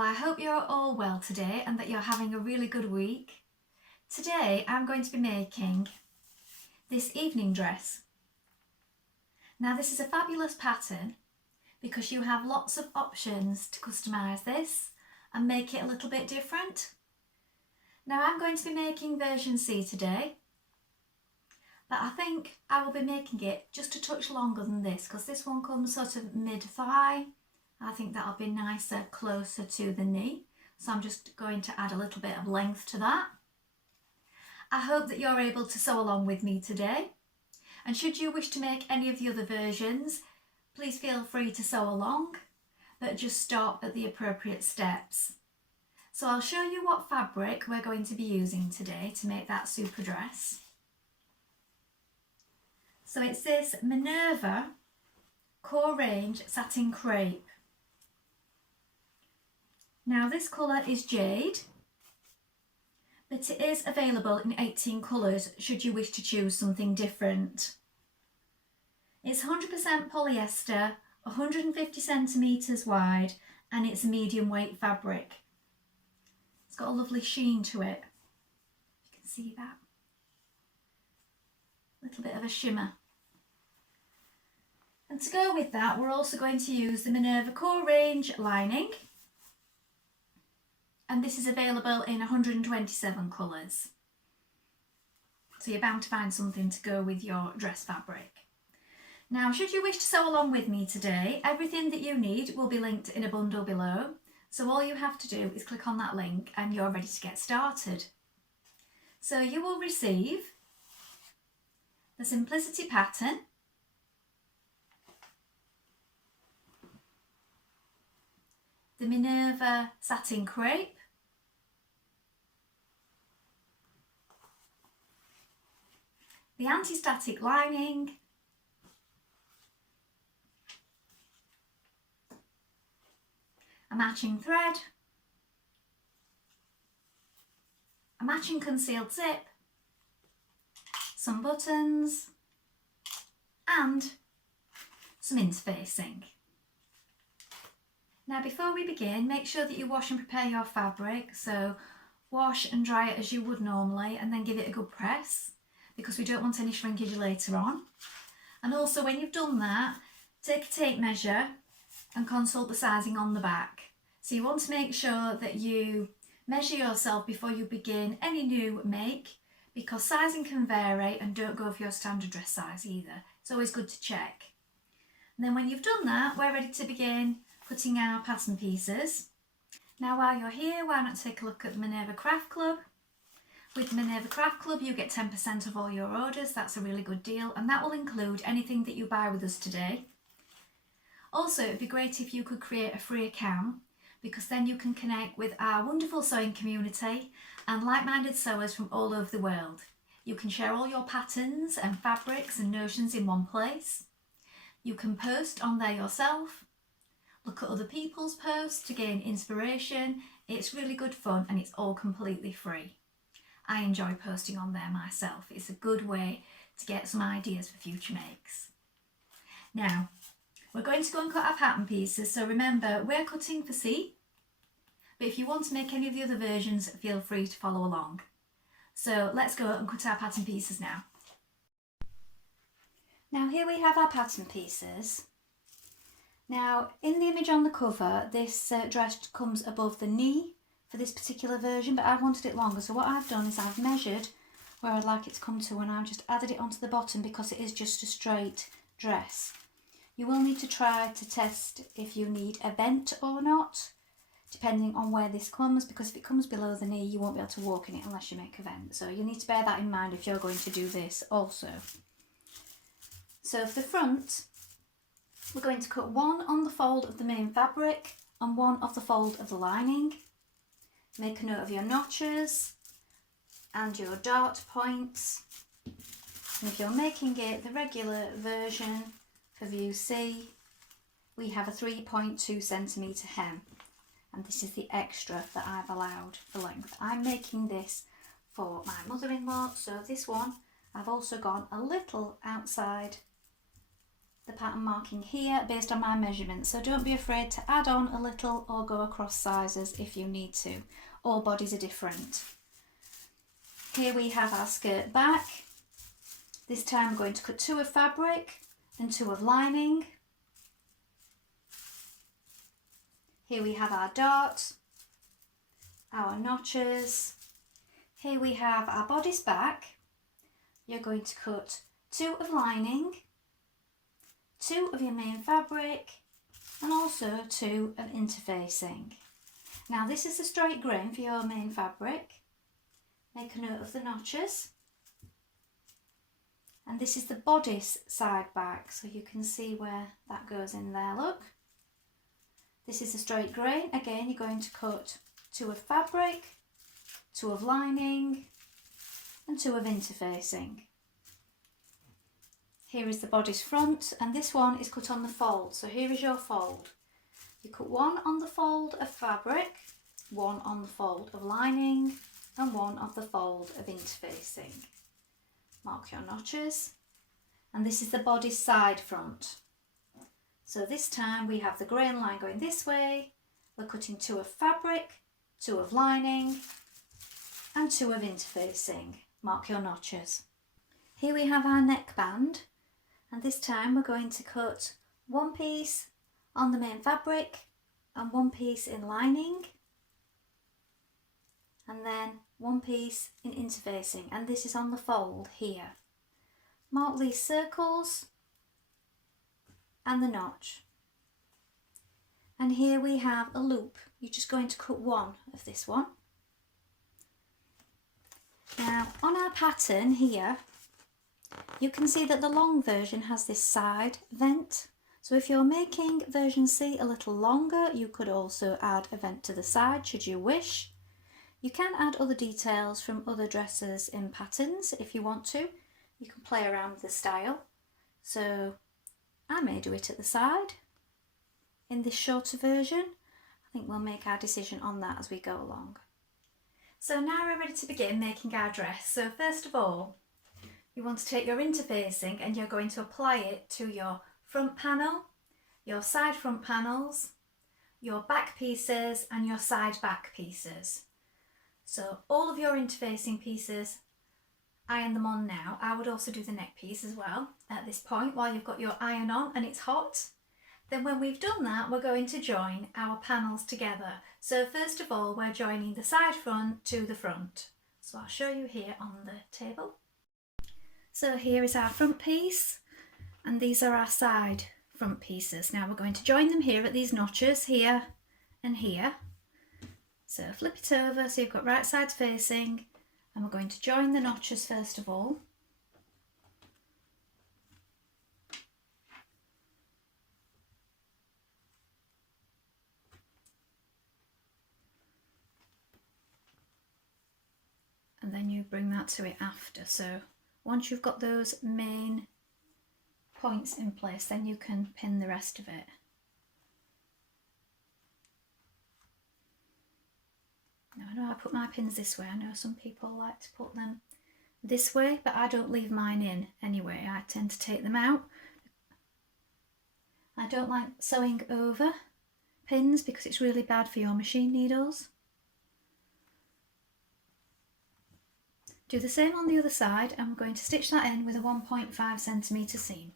Well, I hope you're all well today and that you're having a really good week. Today I'm going to be making this evening dress. Now this is a fabulous pattern because you have lots of options to customise this and make it a little bit different. Now I'm going to be making version C today, but I think I will be making it just a touch longer than this because this one comes sort of mid-thigh. I think that'll be nicer, closer to the knee. So I'm just going to add a little bit of length to that. I hope that you're able to sew along with me today. And should you wish to make any of the other versions, please feel free to sew along, but just stop at the appropriate steps. So I'll show you what fabric we're going to be using today to make that super dress. So it's this Minerva Core Range Satin Crepe. Now this colour is Jade, but it is available in 18 colours should you wish to choose something different. It's 100% polyester, 150 centimetres wide, and it's a medium weight fabric. It's got a lovely sheen to it. You can see that. A little bit of a shimmer. And to go with that, we're also going to use the Minerva Core Range lining. And this is available in 127 colours. So you're bound to find something to go with your dress fabric. Now, should you wish to sew along with me today, everything that you need will be linked in a bundle below. So all you have to do is click on that link and you're ready to get started. So you will receive the Simplicity pattern, the Minerva Satin Crepe, the anti-static lining, a matching thread, a matching concealed zip, some buttons and some interfacing. Now before we begin, make sure that you wash and prepare your fabric, so wash and dry it as you would normally and then give it a good press, because we don't want any shrinkage later on. And also when you've done that, take a tape measure and consult the sizing on the back. So you want to make sure that you measure yourself before you begin any new make, because sizing can vary, and don't go for your standard dress size either. It's always good to check. And then when you've done that, we're ready to begin cutting our pattern pieces. Now while you're here, why not take a look at the Minerva Craft Club? With the Minerva Craft Club, you get 10% of all your orders. That's a really good deal, and that will include anything that you buy with us today. Also, it'd be great if you could create a free account, because then you can connect with our wonderful sewing community and like-minded sewers from all over the world. You can share all your patterns and fabrics and notions in one place. You can post on there yourself, look at other people's posts to gain inspiration. It's really good fun and it's all completely free. I enjoy posting on there myself. It's a good way to get some ideas for future makes. Now, we're going to go and cut our pattern pieces, so remember we're cutting for C, but if you want to make any of the other versions, feel free to follow along. So let's go and cut our pattern pieces now. Now here we have our pattern pieces. Now in the image on the cover, this dress comes above the knee for this particular version, but I wanted it longer, so what I've done is I've measured where I'd like it to come to and I've just added it onto the bottom because it is just a straight dress. You will need to try to test if you need a vent or not, depending on where this comes, because if it comes below the knee, you won't be able to walk in it unless you make a vent. So you need to bear that in mind if you're going to do this also. So for the front, we're going to cut one on the fold of the main fabric and one off the fold of the lining. Make a note of your notches and your dart points. And if you're making it the regular version, for view C, we have a 3.2 centimetre hem, and this is the extra that I've allowed for length. I'm making this for my mother-in-law, so this one I've also gone a little outside the pattern marking here based on my measurements, so don't be afraid to add on a little or go across sizes if you need to. All bodies are different. Here we have our skirt back. This time I'm going to cut 2 of fabric and 2 of lining. Here we have our dot, our notches. Here we have our bodice back. You're going to cut 2 of lining, 2 of your main fabric, and also 2 of interfacing. Now this is the straight grain for your main fabric. Make a note of the notches. And this is the bodice side back, so you can see where that goes in there, look. This is the straight grain. Again, you're going to cut 2 of fabric, 2 of lining, and 2 of interfacing. Here is the bodice front, and this one is cut on the fold. So here is your fold. You cut 1 on the fold of fabric, 1 on the fold of lining, and 1 of the fold of interfacing. Mark your notches, and this is the bodice side front. So this time we have the grain line going this way. We're cutting 2 of fabric, 2 of lining, and 2 of interfacing. Mark your notches. Here we have our neckband, and this time we're going to cut 1 piece on the main fabric and 1 piece in lining, and then 1 piece in interfacing, and this is on the fold here. Mark these circles and the notch. And here we have a loop. You're just going to cut 1 of this one. Now on our pattern here, you can see that the long version has this side vent. So if you're making version C a little longer, you could also add a vent to the side should you wish. You can add other details from other dresses in patterns if you want to. You can play around with the style. So I may do it at the side in this shorter version. I think we'll make our decision on that as we go along. So now we're ready to begin making our dress. So first of all, you want to take your interfacing and you're going to apply it to your front panel, your side front panels, your back pieces and your side back pieces. So all of your interfacing pieces, iron them on now. I would also do the neck piece as well at this point while you've got your iron on and it's hot. Then when we've done that, we're going to join our panels together. So first of all, we're joining the side front to the front. So I'll show you here on the table. So here is our front piece and these are our side front pieces. Now we're going to join them here at these notches here and here. So flip it over so you've got right sides facing, and we're going to join the notches first of all. And then you bring that to it after. So once you've got those main points in place, then you can pin the rest of it. Now I know I put my pins this way. I know some people like to put them this way, but I don't leave mine in anyway. I tend to take them out. I don't like sewing over pins because it's really bad for your machine needles. Do the same on the other side, and we're going to stitch that in with a 1.5 centimetre seam.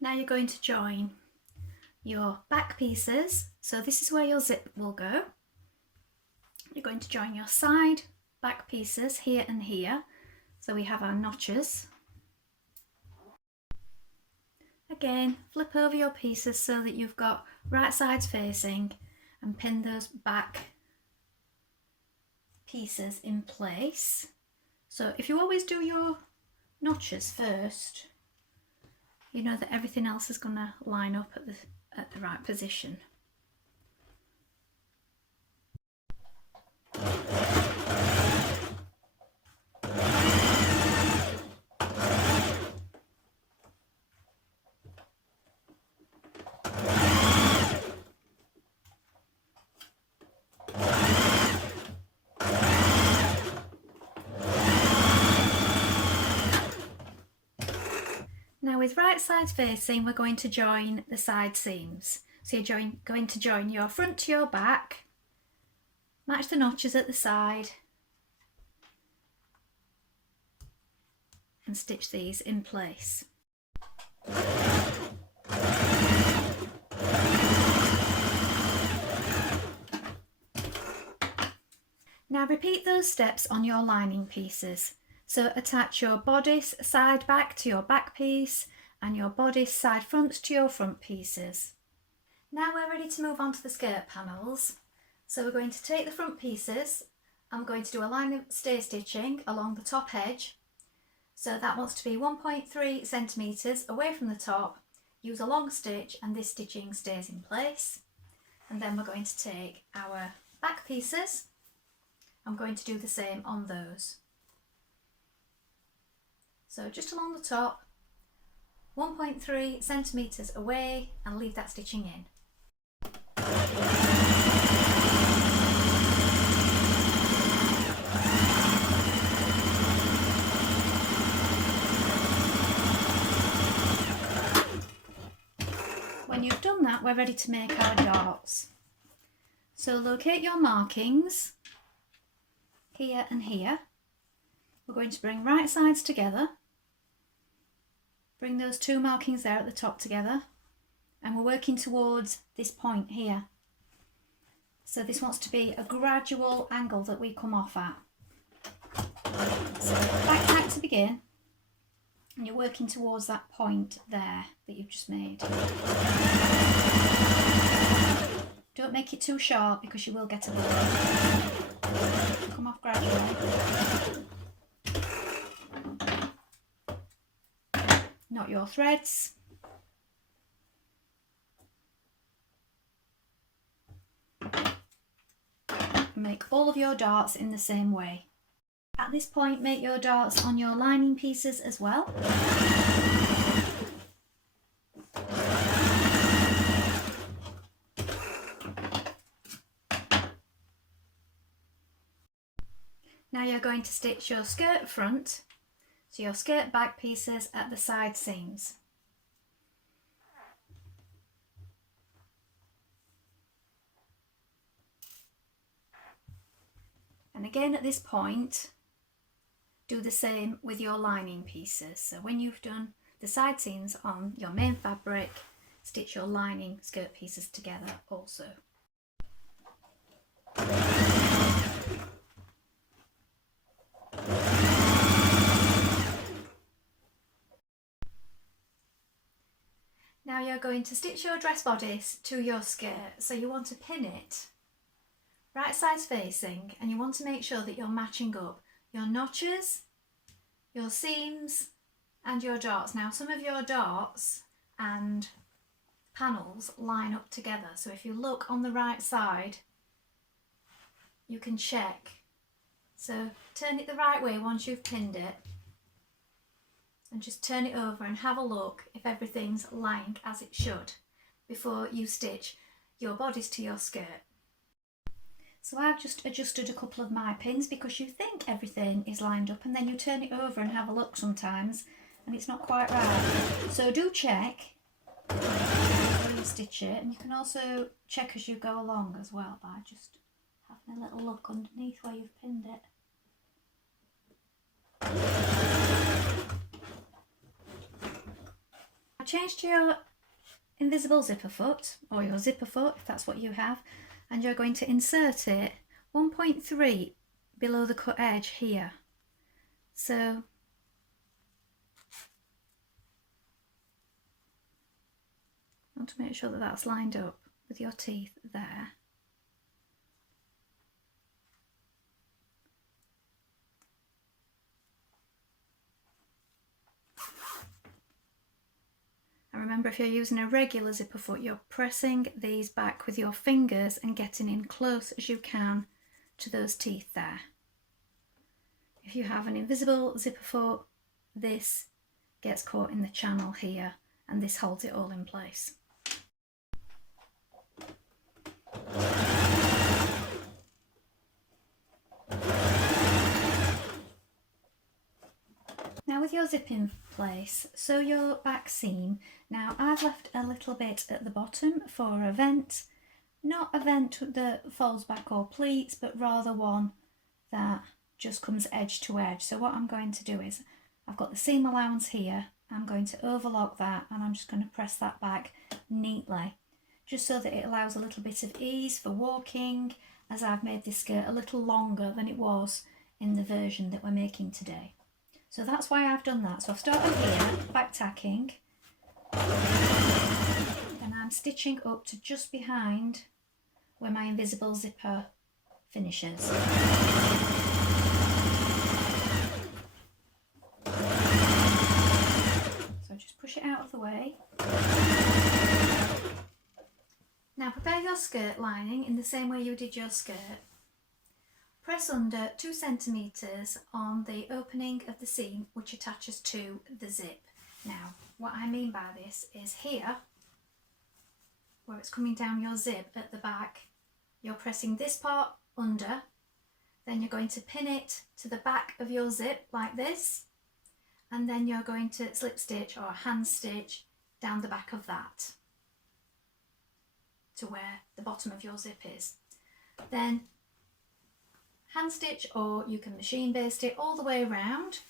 Now you're going to join your back pieces. So this is where your zip will go. You're going to join your side back pieces here and here. So we have our notches. Again, flip over your pieces so that you've got right sides facing and pin those back pieces in place. So if you always do your notches first, you know that everything else is going to line up at the right position. with right side facing, we're going to join the side seams. So you're going to join your front to your back, match the notches at the side, and stitch these in place. Now repeat those steps on your lining pieces. So attach your bodice side back to your back piece and your bodice side front to your front pieces. Now we're ready to move on to the skirt panels. So we're going to take the front pieces and we're going to do a line of stay stitching along the top edge. So that wants to be 1.3 centimetres away from the top. Use a long stitch and this stitching stays in place. And then we're going to take our back pieces. I'm going to do the same on those. So just along the top, 1.3 centimetres away, and leave that stitching in. When you've done that, we're ready to make our darts. So locate your markings here and here. We're going to bring right sides together, bring those two markings there at the top together, and we're working towards this point here. So this wants to be a gradual angle that we come off at. So back tack to begin, and you're working towards that point there that you've just made. Don't make it too sharp because you will get a blow. Come off gradually. Knot your threads. Make all of your darts in the same way. At this point, make your darts on your lining pieces as well. Now you're going to stitch your skirt front, so your skirt back pieces at the side seams. And again at this point, do the same with your lining pieces. So when you've done the side seams on your main fabric, stitch your lining skirt pieces together also. Now you're going to stitch your dress bodice to your skirt, so you want to pin it right sides facing, and you want to make sure that you're matching up your notches, your seams and your darts. Now some of your darts and panels line up together, so if you look on the right side you can check. So turn it the right way once you've pinned it, and just turn it over and have a look if everything's lying as it should before you stitch your bodice to your skirt. So I've just adjusted a couple of my pins because you think everything is lined up and then you turn it over and have a look sometimes and it's not quite right. So do check before you stitch it, and you can also check as you go along as well by just having a little look underneath where you've pinned it. Now change to your invisible zipper foot, or your zipper foot if that's what you have, and you're going to insert it 1.3 below the cut edge here. So you want to make sure that that's lined up with your teeth there. And remember, if you're using a regular zipper foot, you're pressing these back with your fingers and getting in close as you can to those teeth there. If you have an invisible zipper foot, this gets caught in the channel here and this holds it all in place. Now with your zip in place, sew your back seam. Now I've left a little bit at the bottom for a vent, not a vent that folds back or pleats, but rather one that just comes edge to edge. So what I'm going to do is, I've got the seam allowance here, I'm going to overlock that and I'm just going to press that back neatly, just so that it allows a little bit of ease for walking, as I've made this skirt a little longer than it was in the version that we're making today. So that's why I've done that. So I've started here, back tacking, and I'm stitching up to just behind where my invisible zipper finishes. So just push it out of the way. Now prepare your skirt lining in the same way you did your skirt. Press under 2 centimetres on the opening of the seam which attaches to the zip. Now what I mean by this is here, where it's coming down your zip at the back, you're pressing this part under, then you're going to pin it to the back of your zip like this, and then you're going to slip stitch or hand stitch down the back of that to where the bottom of your zip is. Then hand stitch, or you can machine baste it all the way around.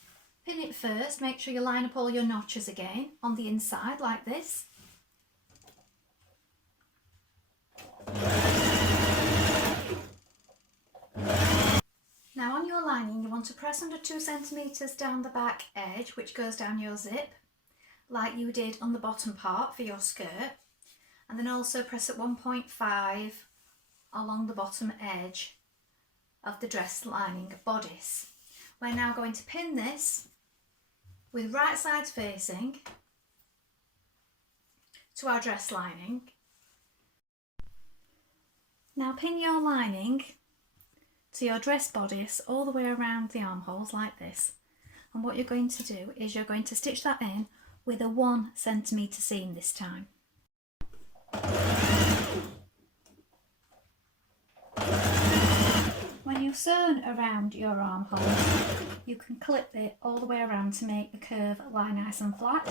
Pin it first, make sure you line up all your notches again on the inside like this. Now on your lining you want to press under 2 centimetres down the back edge, which goes down your zip, like you did on the bottom part for your skirt, and then also press at 1.5 along the bottom edge of the dress lining bodice. We're now going to pin this with right sides facing to our dress lining. Now pin your lining to your dress bodice all the way around the armholes like this, and what you're going to do is you're going to stitch that in with a 1 centimetre seam this time. When you've sewn around your armholes, you can clip it all the way around to make the curve lie nice and flat.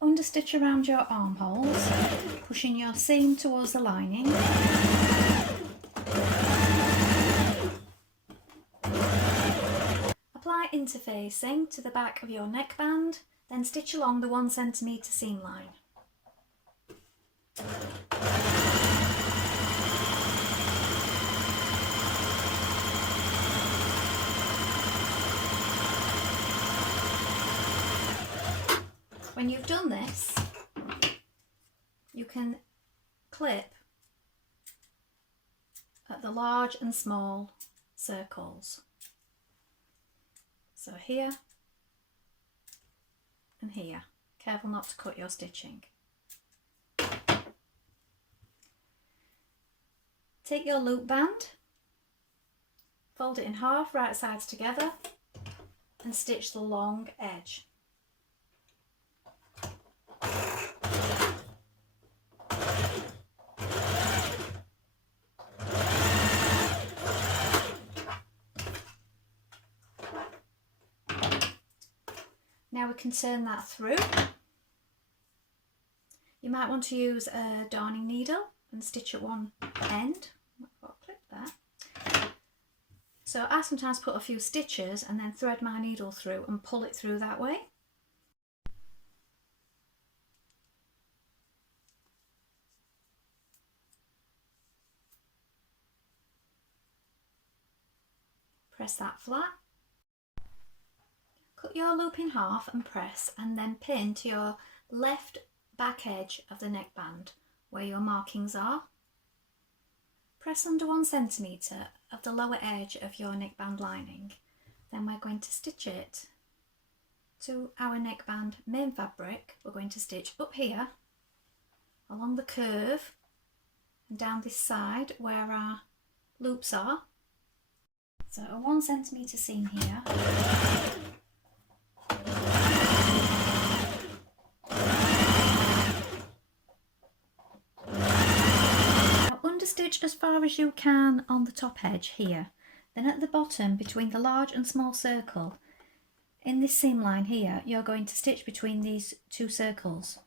Understitch around your armholes, pushing your seam towards the lining. Apply interfacing to the back of your neckband, then stitch along the 1 centimetre seam line. When you've done this, you can clip at the large and small circles. So here and here. Careful not to cut your stitching. Take your loop band, fold it in half, right sides together, and stitch the long edge. Now we can turn that through. You might want to use a darning needle and stitch at one end. I've got a clip there. So I sometimes put a few stitches and then thread my needle through and pull it through that way. Press that flat. Cut your loop in half and press, and then pin to your left back edge of the neckband where your markings are. Press under 1 centimetre of the lower edge of your neckband lining. Then we're going to stitch it to our neckband main fabric. We're going to stitch up here along the curve and down this side where our loops are. So a 1 centimetre seam here. stitch as far as you can on the top edge here. Then at the bottom, between the large and small circle, in this seam line here, you're going to stitch between these two circles.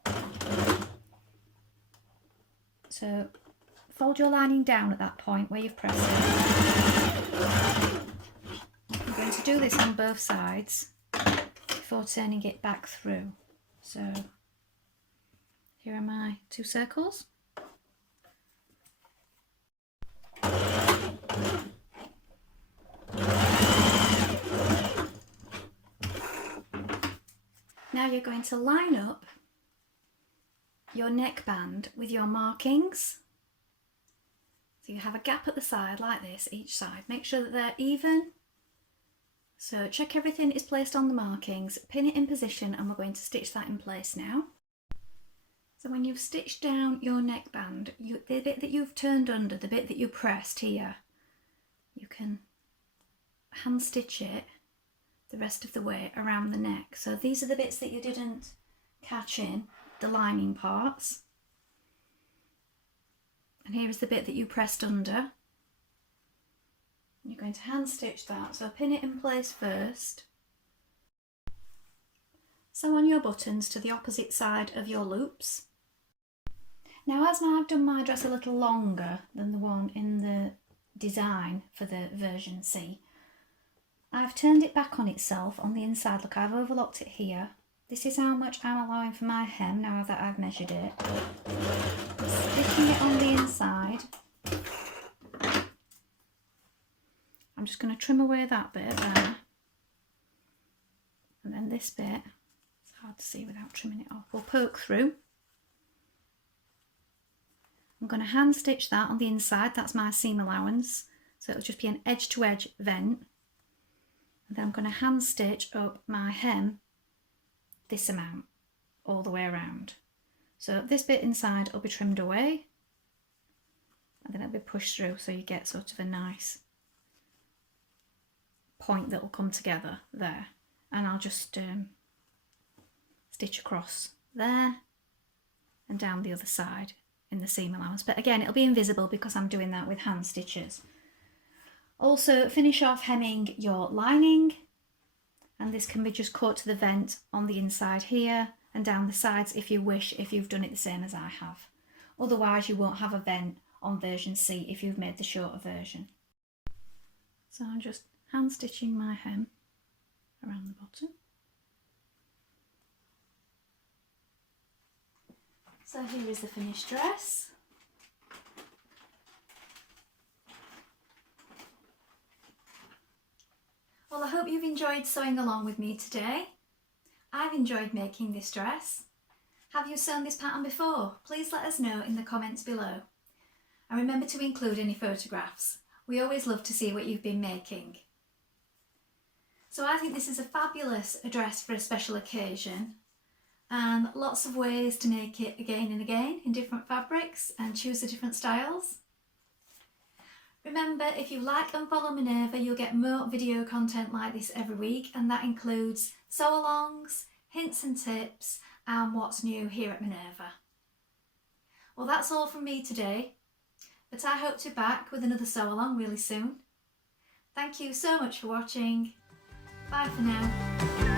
So fold your lining down at that point where you've pressed it. I'm going to do this on both sides before turning it back through. So here are my two circles. Now you're going to line up your neckband with your markings. So you have a gap at the side like this, each side. Make sure that they're even. So check everything is placed on the markings, pin it in position, and we're going to stitch that in place now. So when you've stitched down your neckband, the bit that you've turned under, the bit that you pressed here, you can hand stitch it the rest of the way around the neck. So these are the bits that you didn't catch in, the lining parts. And here is the bit that you pressed under. You're going to hand stitch that, so pin it in place first. Sew on your buttons to the opposite side of your loops. Now, as I've done my dress a little longer than the one in the design for the version C, I've turned it back on itself on the inside. Look, I've overlocked it here. This is how much I'm allowing for my hem now that I've measured it. Stitching it on the inside. I'm just going to trim away that bit there. And then this bit, it's hard to see without trimming it off, we'll poke through. I'm going to hand stitch that on the inside, that's my seam allowance. So it'll just be an edge to edge vent. And then I'm going to hand stitch up my hem this amount all the way around. So this bit inside will be trimmed away and then it'll be pushed through, so you get sort of a nice point that will come together there. And I'll just stitch across there and down the other side in the seam allowance. But again, it'll be invisible because I'm doing that with hand stitches. Also, finish off hemming your lining, and this can be just cut to the vent on the inside here and down the sides if you wish, if you've done it the same as I have. Otherwise, you won't have a vent on version C if you've made the shorter version. So I'm just hand stitching my hem around the bottom. So here is the finished dress. Well, I hope you've enjoyed sewing along with me today. I've enjoyed making this dress. Have you sewn this pattern before? Please let us know in the comments below. And remember to include any photographs. We always love to see what you've been making. So I think this is a fabulous dress for a special occasion, and lots of ways to make it again and again in different fabrics and choose the different styles. Remember, if you like and follow Minerva, you'll get more video content like this every week, and that includes sew-alongs, hints and tips, and what's new here at Minerva. Well, that's all from me today, but I hope to be back with another sew-along really soon. Thank you so much for watching. Bye for now.